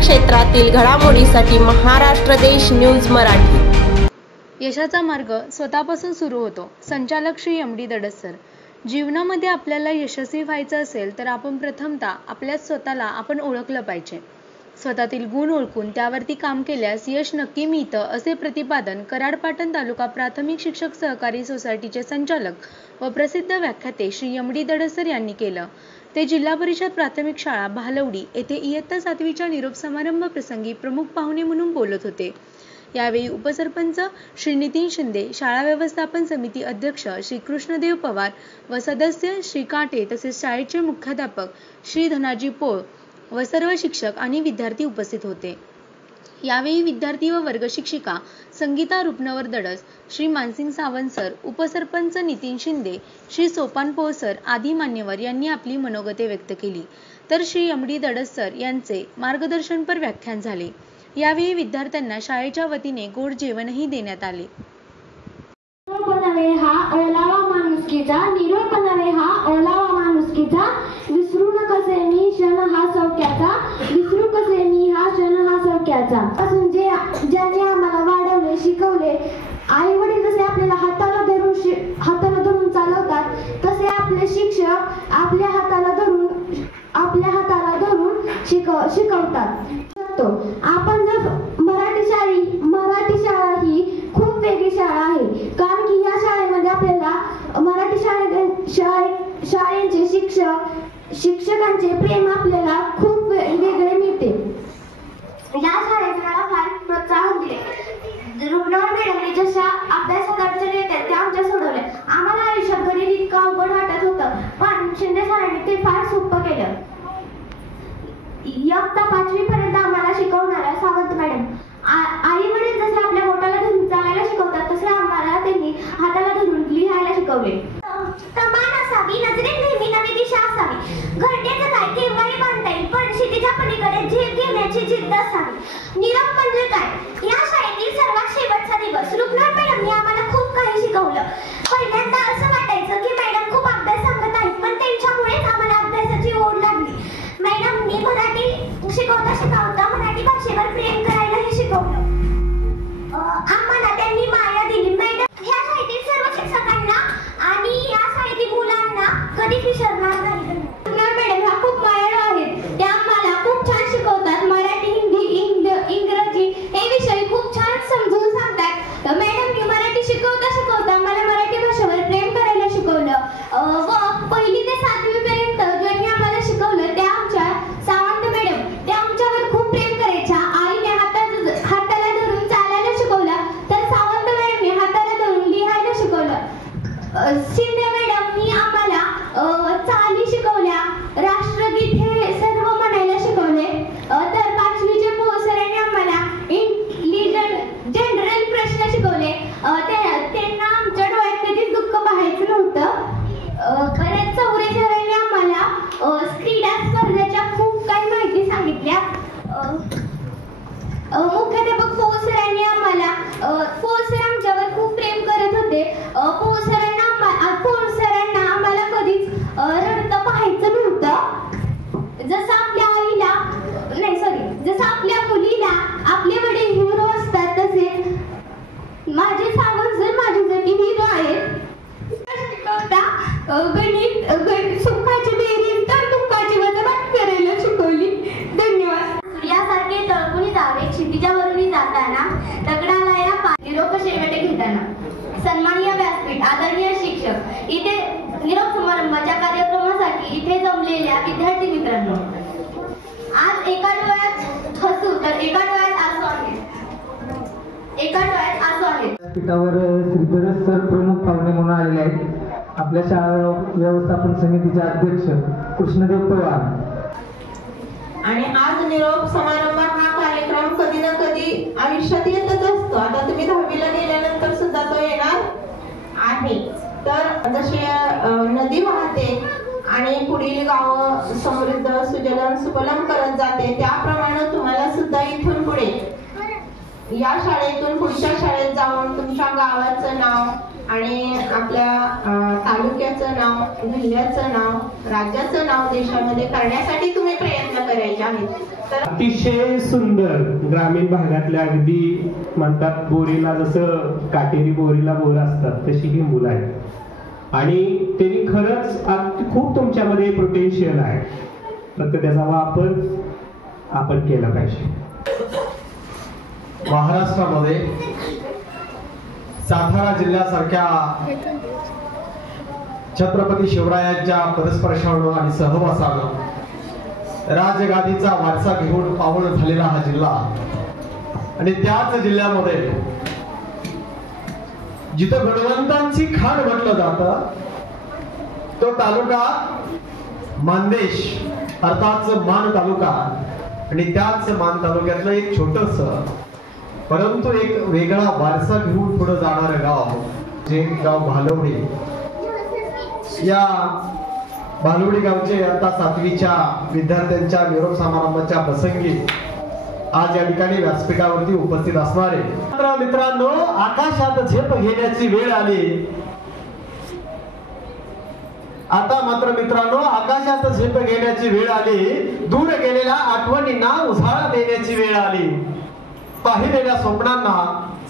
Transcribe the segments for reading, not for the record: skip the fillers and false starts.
क्षेत्रातील घडामोडीसाठी महाराष्ट्र देश न्यूज मराठी। यशाचा मार्ग स्वतःपासून सुरू होतो। संचालक श्री एम.डी. दडस सर। जीवनामध्ये आपल्याला यशस्वी व्हायचं असेल तर आपण प्रथमतः आपल्या स्वतःला आपण ओळखलं पाहिजे। स्वतःतील गुण ओळखून त्यावरती काम केल्यास यश नक्की मिळतं, असे प्रतिपादन कराड-पाटण तालुका प्राथमिक शिक्षक सहकारी सोसायटीचे संचालक व प्रसिद्ध व्याख्याते श्री एम.डी. दडस सर यांनी केलं। ते जिल्हा परिषद प्राथमिक शाळा भालवडी येथे इयत्ता 7वीच्या निरोप समारंभ प्रसंगी प्रमुख पाहुणे म्हणून बोलत होते। यावेळी उपसरपंच श्री नितीन शिंदे, शाळा व्यवस्थापन समिती अध्यक्ष श्री कृष्णदेव पवार व सदस्य श्री काटे तसेच शाळेचे मुख्याध्यापक श्री धनाजी पोळ व सर्व शिक्षक आणि विद्यार्थी उपस्थित होते। यावेळी विद्यार्थी व वर्ग शिक्षिका संगीता रुपनवर दडस, श्री मानसिंग सावंत सर, उपसरपंच नितीन शिंदे, श्री सोपान पोळ सर आदी मान्यवर यांनी आपली मनोगते व्यक्त केली। तर श्री एम.डी. दडस सर यांचे मार्गदर्शनपर व्याख्यान झाले। यावेळी विद्यार्थ्यांना शाळेच्या वतीने गोड जेवणही देण्यात आले। हा ओलावा माणुसकीचा, निरोप नव्हे हा ओलावा माणुसकीचा, विसरू नकसे मी क्षण हा सौख्याचा, विसरू कसे मी हा क्षण हा सौख्याचा। असून ज्यांनी आम्हाला वाढवले, शिकवले, आई वडील जसे आपल्याला हाताला धरून चालवतात तसे आपले शिक्षक आपल्या हाताला धरून शिकवतात। आपण जर मराठी शाळा ही खूप वेगळी शाळा आहे, कारण की या शाळेमध्ये आपल्याला मराठी शाळेचे शिक्षकांचे प्रेम आपल्याला खूप वेगळे मिळते। या शाळेत मला फार प्रोत्साहन दिले। रुग्णावर मॅडमने जशा अभ्यासात अडचणी येतात त्या आमच्या सोडवल्या। आम्हाला आयुष्यात गणित इतकं अवघड वाटत होतं, पण शिंदे सरांनी ते फार सोपं केलं। इयत्ता 5वी पर्यंत आम्हाला शिकवणाऱ्या सावंत मॅडम आई वडील जसे आपल्या बोटाला धरून चालायला शिकवतात तसे आम्हाला त्यांनी हाताला धरून लिहायला शिकवले। कमान असावी, नजरेत नेहमी नवी दिशा असावी, घरट्याचं काय केव्हाही बांधता येईल, पण क्षितिजा पलीकडे झेप घेण्याची जिद्द असावी। निरोप म्हणजे काय? या शाळेतील सर्वात शेवटचा दिवस रुग्णावर मॅडमनी आम्हाला खूप काही शिकवलं। पहिल्यांदा असं वाटायचं की मॅडम खूप अभ्यास सांगत आहेत, पण त्यांच्यामुळेच आम्हाला अभ्यासाची ओढ लागली। मॅडमनी मराठी शिकवता मराठी भाषेवर प्रेम करायलाही शिकवलं। आम्हाला त्यांनी माया दिली। मॅडम ह्या शाळेतील सर्व शिक्षकांना आणि या शाळेतील मुलांना कधीच विसरणार नाही। मॅडम ह्या खूप मायाळू आहेत, त्या आम्हाला खूप छान शिकवतात। मराठी, हिंदी, इंग्रजी हे विषय खूप छान समजून सांगतात। मॅडमनी मराठी शिकवता मला मराठी भाषेवर प्रेम करायला शिकवलं व 1ली ते 7वी पर्यंत ज्यांनी आम्हाला शिकवलं त्या आमच्या सावंत मॅडम, त्या आमच्यावर खूप प्रेम करायच्या। आईने हाताला धरून चालायला शिकवलं, तर सावंत मॅडमने हाताला धरून लिहायला शिकवलं। शिंदे मॅडमनी आम्हाला चाली शिकवल्या, राष्ट्रगीत हे सर्व म्हणायला शिकवले। तर 5वीचे पोळ सरांनी आम्हाला जनरल प्रश्न शिकवले। त्यांना आमच्या डोळ्यात कधीच दुःख पाहायचं नव्हतं। परत चौरे सरांनी आम्हाला क्रीडा स्पर्धेच्या खूप काही माहिती सांगितल्या। मुख्याध्यापक पोळ सरांनी पोळ सर आमच्यावर खूप प्रेम करत होते। पोळ सरांना आम्हाला कधीच रडतं पाहायचं नव्हतं। जसं आपल्या मुलीला आपले वडील हिरो असतात तसे माझे सावंत सर माझ्यासाठी हिरो आहेत। गणित सुखाची बेरीज तर दुःखाची वजाबाकी करायला शिकवली। धन्यवाद। सूर्यासारखे तळपुणी जावे, क्षितिजावरून जाताना दगडाला या निरोप शेवटे घेताना। सन्माननीय व्यासपीठ, आदरणीय शिक्षक, इथे निरोप समारंभाच्या कार्यक्रमासाठी इथे जमलेल्या विद्यार्थी मित्रांनो, आज एका डोळ्यात हसू तर एका डोळ्यात आसू आहे। व्यासपीठावर श्री दडस सर प्रमुख पाहुणे म्हणून आलेले आहेत। आपल्या शाळा व्यवस्थापन समितीचे अध्यक्ष कृष्णदेव पवार। आणि आज निरोप समारंभ हा कार्यक्रम कधी ना कधी आयुष्यात येतच असतो। आता तुम्ही 10वीला गेल्यानंतर सुद्धा तो येणार आहे। तर जशी नदी वाहते आणि पुढील गाव समृद्ध सुजलाम सुफलाम करत जाते, त्याप्रमाणे तुम्हाला सुद्धा इथून पुढे या शाळेतून पुढच्या शाळेत जाऊन तुमच्या गावाचं नाव आणि आपल्या तालुक्याचं नाव, जिल्ह्याचं नाव, राज्याचं नाव देशामध्ये करण्यासाठी तुम्ही प्रयत्न करा। करायच्या आहेत. तर अतिशय सुंदर ग्रामीण भागातल्या अगदी म्हणतात बोरीला जसं काटेरी बोरीला बोर असतात तशी ही मुलं आहेत आणि त्यांनी खरंच खूप तुमच्यामध्ये पोटेन्शियल आहे, फक्त त्याचा वापर आपण केला पाहिजे. महाराष्ट्रामध्ये सातारा जिल्ह्यासारख्या छत्रपती शिवरायांच्या परस्पर्शानं आणि सहवासानं राजगादीचा वारसा घेऊन पावन झालेला हा जिल्हा आणि त्याच जिल्ह्यामध्ये जिथं गणवंतांची खाण म्हटलं जातं तो तालुका मानदेश अर्थात मान तालुका आणि त्याच मान तालुक्यातलं एक छोटस परंतु एक वेगळा वारसा घेऊन पुढे जाणारं गाव जे गाव भालवडी. या भालवडी गावचे आता 7वीच्या विद्यार्थ्यांच्या निरोप समारंभाच्या प्रसंगी आज या ठिकाणी व्यासपीठावरती उपस्थित असणारे मित्रांनो, आकाशात झेप घेण्याची वेळ आली. आता मात्र मित्रांनो आकाशात झेप घेण्याची वेळ आली. दूर गेलेल्या आठवणींना उजाळा देण्याची वेळ आली. पाहिलेल्या स्वप्नांना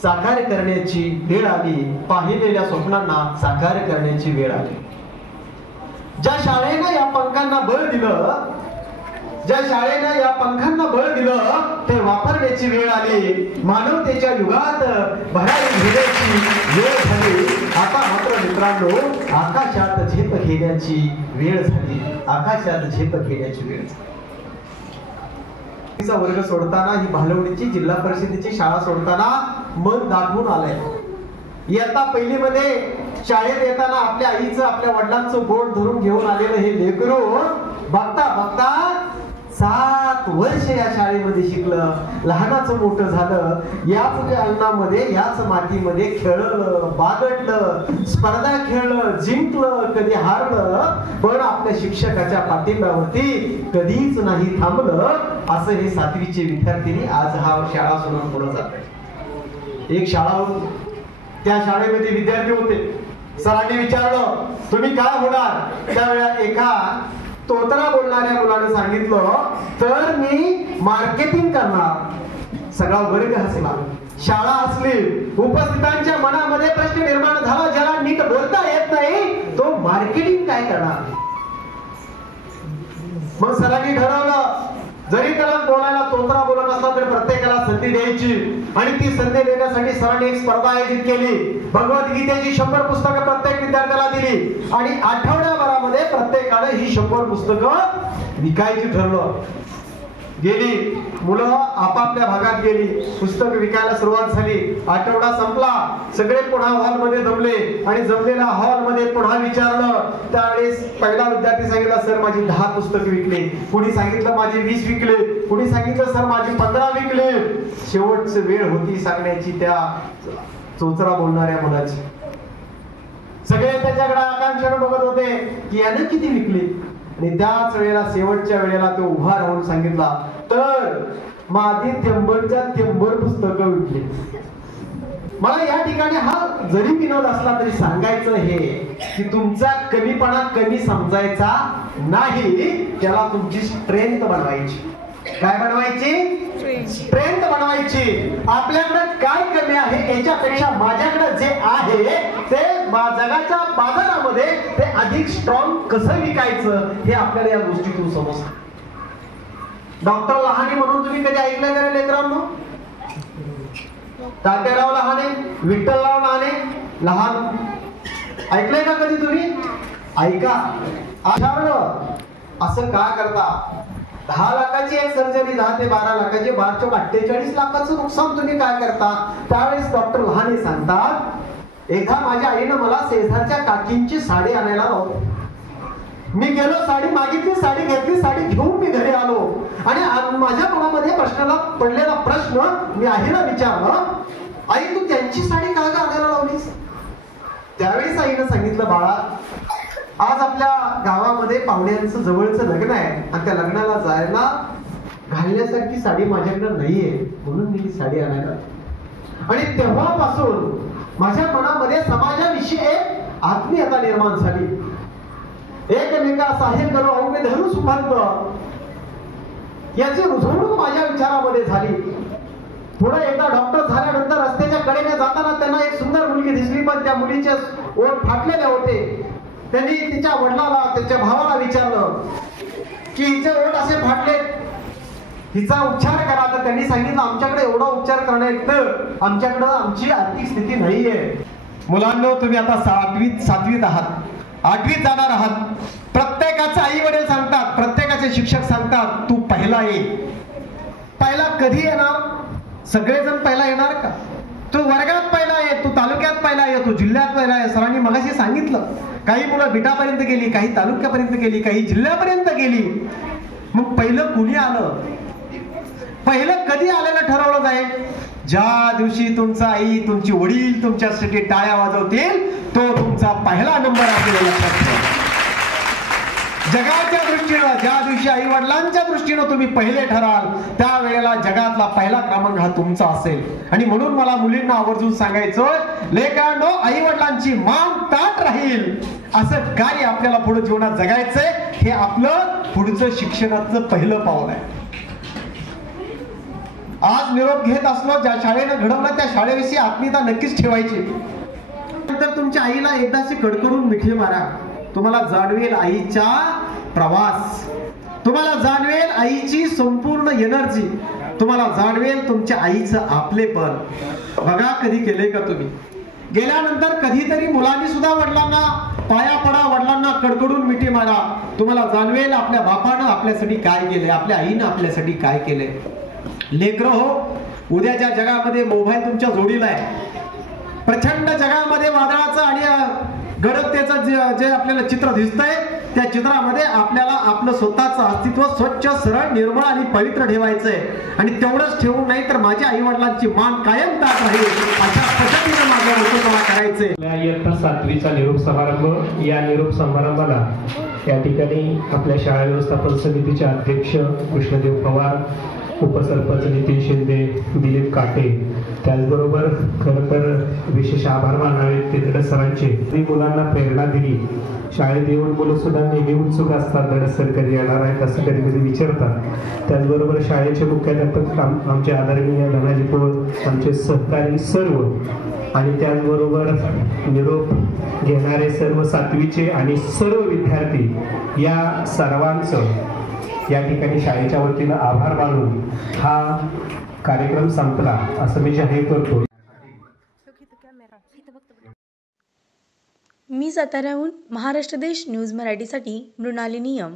साकार करण्याची वेळ आली. पाहिलेल्या स्वप्नांना साकार करण्याची वेळ आली. ज्या शाळेनं या पंखांना बळ दिलं, ज्या शाळेनं या पंखांना बळ दिलं ते वापरण्याची वेळ आली. मानवतेच्या युगात भरारी घेण्याची वेळ झाली. आता मात्र मित्रांनो आकाशात झेप घेण्याची वेळ झाली. आकाशात झेप घेण्याची वेळ झाली. वर्ग सोडताना ही भालवडीची जिल्हा परिषदेची शाळा सोडताना मन दाटून आलंय. इयत्ता पहिलीमध्ये शाळेत येताना आपल्या आईचं आपल्या वडिलांचं बोट धरून घेऊन आलेलं हे लेकरू बघता बघता 7 वर्ष या शाळेमध्ये शिकलं. लहानाचं मोठं झालं. याच अंगणामध्ये याच मातीमध्ये खेळलं, बागडलं, स्पर्धा खेळलं, जिंकलं, कधी हारलं, पण आपल्या शिक्षकाच्या पाठिंब्यावरती कधीच नाही थांबलं. असं हे 7वीचे विद्यार्थी आज हा शाळा सोडून पुढे जात. एक शाळा होती, त्या शाळेमध्ये विद्यार्थी होते. सरांनी विचारलं तुम्ही काय होणार? त्यावेळेला एका तोतरा बोलणाऱ्या मुलाने सांगितलं तर मी मार्केटिंग करणार. सगळा वर्ग हसला. शाळा असली. उपस्थितांच्या मनामध्ये प्रश्न निर्माण झाला, ज्याला नीट बोलता येत नाही तो मार्केटिंग काय करणार? मग सरांनी ठरवलं जरी त्याला बोलायला तोतरा बोलत असला तरी प्रत्येकाला संधी द्यायची आणि ती संधी देण्यासाठी सरांनी एक स्पर्धा आयोजित केली. भगवद्गीतेची 100 पुस्तकं प्रत्येक विद्यार्थ्याला दिली आणि आठवड्याभरामध्ये प्रत्येकाने ही 100 पुस्तकं विकायची ठरलं. गेली मुलं आपापल्या भागात गेली. पुस्तक विकायला सुरुवात झाली. आठवडा संपला. सगळे पुन्हा हॉलमध्ये जमले आणि जमलेल्या हॉलमध्ये पुन्हा विचारलं. त्यावेळेस पहिला विद्यार्थी सांगितला सर माझी 10 पुस्तकं विकले. कुणी सांगितलं माझे 20 विकले. कुणी सांगितलं सर माझे 15 विकले. शेवटची वेळ होती सांगण्याची त्या चोचरा बोलणाऱ्या मुलाची. सगळे त्याच्याकडे आकांक्षाने बघत होते की याने किती विकले. आणि त्याच वेळेला शेवटच्या वेळेला तो उभा राहून सांगितला तर माझी 100 पुस्तकं विकली. मला या ठिकाणी हा जरी विनोद असला तरी सांगायचं हे की तुमचा कमीपणा कमी समजायचा नाही, त्याला तुमची स्ट्रेंथ बनवायची. काय बनवायची? स्ट्रेंथ बनवायची. आपल्याकडे काय कमी आहे याच्यापेक्षा माझ्याकडे जे आहे ते जगाच्या बाजारामध्ये ते अधिक स्ट्रॉंग कसं विकायचं हे आपल्याला या गोष्टीतून समजतं. डॉक्टर लहाने म्हणून तुम्ही कधी ऐकलं का लेकरांनो? तात्याराव लहाने, विठ्ठलराव लहाने, लहान ऐकलंय का कधी तुम्ही? ऐका. असं का करता? 10 लाखाची एक सर्जरी 10 ते 12 लाखाची 12 चौक 48 लाखाचं नुकसान तुम्ही काय करता? त्यावेळेस डॉक्टर लहाने सांगतात एकदा माझ्या आईनं मला शेजारच्या काकींची साडी आणायला लावली. मी गेलो, साडी मागितली, साडी घेतली, साडी घेऊन मी घरी आलो आणि माझ्या मनामध्ये प्रश्नाला पडलेला प्रश्न मी आईला विचारलं आई तू त्यांची साडी का आणायला लावलीस? त्यावेळेस आईनं सांगितलं बाळा आज आपल्या गावामध्ये पाहुण्यांचं जवळचं लग्न आहे आणि त्या लग्नाला जायला घालण्यासारखी साडी माझ्याकडे नाहीये म्हणून मी ही साडी आणायला. आणि तेव्हापासून माझ्या मनामध्ये समाजाविषयी एक आत्मीयता निर्माण झाली. एकमेका साहेब करो अवघे धरू सुखांत याची रुजवणूक माझ्या विचारामध्ये झाली. पुढे एकदा डॉक्टर झाल्यानंतर रस्त्याच्या कडेने जाताना त्यांना एक सुंदर मुलगी दिसली, पण त्या मुलीचे ओठ फाटलेले होते. त्यांनी तिच्या वडिलाला, त्याच्या भावाला विचारलं की हिचे ओठ असे फाटले, हिचा उपचार करा. तर त्यांनी सांगितलं आमच्याकडे एवढा उपचार करण्यात आमच्याकडे आमची आर्थिक स्थिती नाहीये. मुलांनो, तुम्ही आता 7वीत आहात, 8वीत जाणार आहात. प्रत्येकाचे आई वडील सांगतात, प्रत्येकाचे शिक्षक सांगतात तू पहिला ये. पहिला कधी येणार? सगळेजण पहिला येणार का? तू वर्गात पहिला ये, तू तालुक्यात पहिला ये, तू जिल्ह्यात पहिला ये. सरांनी मगाशी सांगितलं, काही मुलं बिटापर्यंत गेली, काही तालुक्यापर्यंत गेली, काही जिल्ह्यापर्यंत गेली. मग पहिलं कुणी आलं? पहिलं कधी आलेलं ठरवलं जाईल? ज्या दिवशी तुमचा आई, तुमची वडील तुमच्यासाठी टाळ्या वाजवतील, तो तुमचा पहिला नंबर आपल्याला लक्षात ठेवा. जगाच्या दृष्टीनं ज्या दिवशी आई वडिलांच्या दृष्टीनं तुम्ही पहिले ठराल, त्यावेळेला जगातला पहिला क्रमांक हा तुमचा असेल. आणि म्हणून मला मुलींना आवर्जून सांगायचं, लेकांनो, आई वडिलांची मान ताठ राहील असं कार्य आपल्याला पुढे जीवनात जगायचंय. हे आपलं पुढचं शिक्षणाचं पहिलं पाऊल आहे. आज निरोप घेत असलो, ज्या शाळेनं घडवलं त्या शाळेविषयी आत्मीयता नक्कीच ठेवायची. नंतर तुमच्या आईला एकदाची कडकडून मिठी मारा. तुम्हाला जाणवेल आईचा प्रवास, तुम्हाला जाणवेल आईची संपूर्ण एनर्जी, तुम्हाला जाणवेल तुमच्या आईचं आपलेपण. बघा, कधी केलंय का तुम्ही? गेल्यानंतर कधीतरी मुलांनी सुद्धा वडिलांना पाया पडा, वडिलांना कडकडून मिठी मारा. तुम्हाला जाणवेल आपल्या बापानं आपल्यासाठी काय केलंय, आपल्या आईनं आपल्यासाठी काय केलंय. लेकरं हो, उद्याच्या जगामध्ये मोबाईल तुमच्या जोडीला आहे. प्रचंड जगामध्ये वादळाचं आणि गडदतेचं जे आपल्याला चित्र दिसतंय, त्या चित्रामध्ये आपल्याला आपलं स्वतःचं अस्तित्व स्वच्छ, सरळ, निर्मळ आणि पवित्र ठेवायचंय. आणि तेवढंच ठेवून नाही तर माझ्या आई वडिलांची मान कायम ताठ राहील अशा पद्धतीने माझं मला करायचंय. इयत्ता 7वीचा निरोप समारंभ. या निरोप समारंभाला या ठिकाणी आपल्या शाळा व्यवस्थापन समितीचे अध्यक्ष कृष्णदेव पवार, उपसरपंच नितीन शिंदे, दिलीप काटे, त्याचबरोबर खरं तर विशेष आभार मानावे ते सरांचे. मी मुलांना प्रेरणा दिली. शाळेत येऊन मुलं सुद्धा नेहमी उत्सुक असतात, सर कधी येणार आहे असं कधी कधी विचारतात. त्याचबरोबर शाळेचे मुख्याध्यापक आमचे आदरणीय धनाजी पोळ, आमचे सहकारी सर्व, आणि त्याचबरोबर निरोप घेणारे सर्व 7वीचे आणि सर्व विद्यार्थी, या सर्वांचं या ठिकाणी शाळेच्या वतीनं आभार मानून हा कार्यक्रम संपला असं मी जाहीर करतो. मी साताऱ्याहून महाराष्ट्र देश न्यूज मराठीसाठी मृणाली नियम.